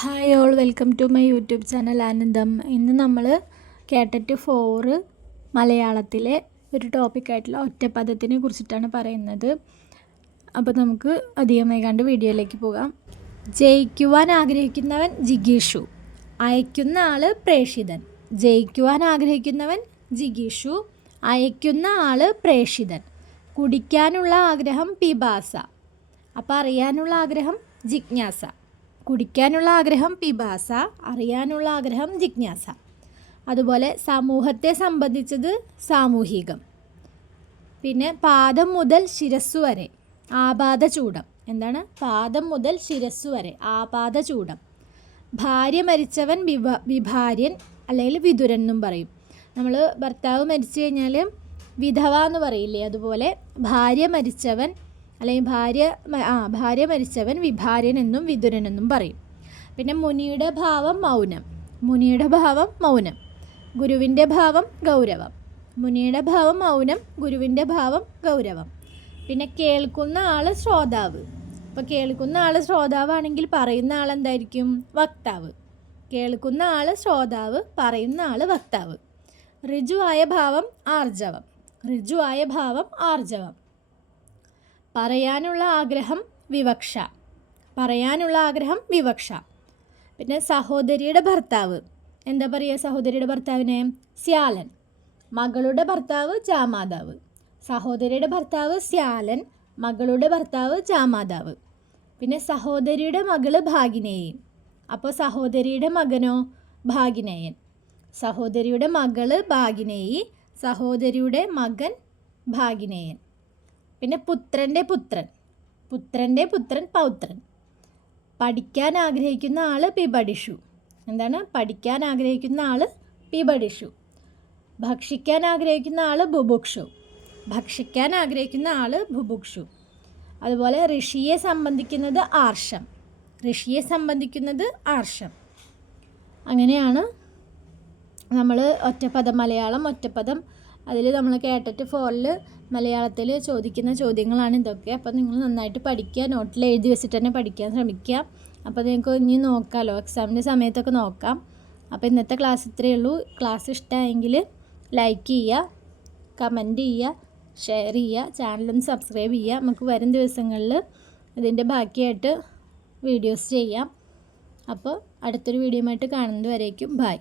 Hi all welcome to my YouTube channel Anandam. ഇന്ന് നമ്മൾ കേട്ടറ്റ് four മലയാളത്തിലെ ഒരു ടോപ്പിക്കായിട്ടുള്ള ഒറ്റപ്പദത്തിനെ കുറിച്ചിട്ടാണ് പറയുന്നത്. അപ്പോൾ നമുക്ക് അധികം വൈകാണ്ട് വീഡിയോയിലേക്ക് പോകാം. ജയിക്കുവാൻ ആഗ്രഹിക്കുന്നവൻ ജിഗീഷു. അയക്കുന്ന ആൾ പ്രേഷിതൻ ജയിക്കുവാൻ ആഗ്രഹിക്കുന്നവൻ ജിഗീഷു. അയക്കുന്ന ആൾ പ്രേഷിതൻ കുടിക്കാനുള്ള ആഗ്രഹം പിബാസ അപ്പോൾ അറിയാനുള്ള ആഗ്രഹം ജിജ്ഞാസ. കുടിക്കാനുള്ള ആഗ്രഹം പിബാസ അറിയാനുള്ള ആഗ്രഹം ജിജ്ഞാസ. അതുപോലെ സമൂഹത്തെ സംബന്ധിച്ചത് സാമൂഹികം. പിന്നെ പാദം മുതൽ ശിരസ് വരെ ആപാദ ചൂടം. എന്താണ്? പാദം മുതൽ ശിരസ് വരെ ആപാദ ചൂടം. ഭാര്യ മരിച്ചവൻ വിഭ വിഭാര്യൻ അല്ലെങ്കിൽ വിതുരൻ എന്നും പറയും. നമ്മൾ ഭർത്താവ് മരിച്ചു കഴിഞ്ഞാൽ വിധവ എന്ന് പറയില്ലേ? അതുപോലെ ഭാര്യ മരിച്ചവൻ അല്ലെങ്കിൽ ഭാര്യ ആ ഭാര്യ മരിച്ചവൻ വിഭാര്യൻ എന്നും വിതുരൻ എന്നും പറയും. പിന്നെ മുനിയുടെ ഭാവം മൗനം. മുനിയുടെ ഭാവം മൗനം. ഗുരുവിന്റെ ഭാവം ഗൗരവം. മുനിയുടെ ഭാവം മൗനം ഗുരുവിന്റെ ഭാവം ഗൗരവം. പിന്നെ കേൾക്കുന്ന ആൾ ശ്രോതാവ്. അപ്പോൾ കേൾക്കുന്ന ആൾ ശ്രോതാവാണെങ്കിൽ പറയുന്ന ആൾ എന്തായിരിക്കും? വക്താവ്. കേൾക്കുന്ന ആൾ ശ്രോതാവ് പറയുന്ന ആൾ വക്താവ്. ഋജുവായ ഭാവം ആർജവം. ഋജുവായ ഭാവം ആർജവം. പറയാനുള്ള ആഗ്രഹം വിവക്ഷ. പറയാനുള്ള ആഗ്രഹം വിവക്ഷ. പിന്നെ സഹോദരിയുടെ ഭർത്താവ്. എന്താ പറയുക സഹോദരിയുടെ ഭർത്താവിനെ? സ്യാലൻ. മകളുടെ ഭർത്താവ് ജാമാതാവ്. സഹോദരിയുടെ ഭർത്താവ് സ്യാലൻ മകളുടെ ഭർത്താവ് ജാമാതാവ്. പിന്നെ സഹോദരിയുടെ മകൾ ഭാഗിനേയൻ. അപ്പോൾ സഹോദരിയുടെ മകനോ ഭാഗിനേയൻ. സഹോദരിയുടെ മകൾ ഭാഗിനേയി സഹോദരിയുടെ മകൻ ഭാഗിനേയൻ. പിന്നെ പുത്രന്റെ പുത്രൻ. പുത്രന്റെ പുത്രൻ പൗത്രൻ. പഠിക്കാൻ ആഗ്രഹിക്കുന്ന ആൾ പിബഡിഷു എന്താണ്? പഠിക്കാൻ ആഗ്രഹിക്കുന്ന ആൾ പിബഡിഷു ഭക്ഷിക്കാൻ ആഗ്രഹിക്കുന്ന ആൾ ബുഭുക്ഷു ഭക്ഷിക്കാൻ ആഗ്രഹിക്കുന്ന ആൾ ബുഭുക്ഷു അതുപോലെ ഋഷിയെ സംബന്ധിക്കുന്നത് ആർഷം. ഋഷിയെ സംബന്ധിക്കുന്നത് ആർഷം. അങ്ങനെയാണ് നമ്മൾ ഒറ്റപ്പദം മലയാളം ഒറ്റപ്പദം അതിൽ നമ്മൾ കേട്ടിട്ട് ഫോണിൽ മലയാളത്തിൽ ചോദിക്കുന്ന ചോദ്യങ്ങളാണ് ഇതൊക്കെ. അപ്പോൾ നിങ്ങൾ നന്നായിട്ട് പഠിക്കുക നോട്ടിൽ എഴുതി വെച്ചിട്ട് തന്നെ പഠിക്കാൻ ശ്രമിക്കുക. അപ്പോൾ നിങ്ങൾക്ക് ഇനി നോക്കാമല്ലോ എക്സാമിന്റെ സമയത്തൊക്കെ നോക്കാം. അപ്പോൾ ഇന്നത്തെ ക്ലാസ് ഇത്രയേ ഉള്ളൂ. ക്ലാസ് ഇഷ്ടമായെങ്കിൽ ലൈക്ക് ചെയ്യുക കമന്റ് ചെയ്യുക ഷെയർ ചെയ്യുക ചാനലൊന്ന് സബ്സ്ക്രൈബ് ചെയ്യുക. നമുക്ക് വരും ദിവസങ്ങളിൽ ഇതിന്റെ ബാക്കിയായിട്ട് വീഡിയോസ് ചെയ്യാം. അപ്പോൾ അടുത്തൊരു വീഡിയോയുമായിട്ട് കാണുന്നത് വരേക്കും. ബൈ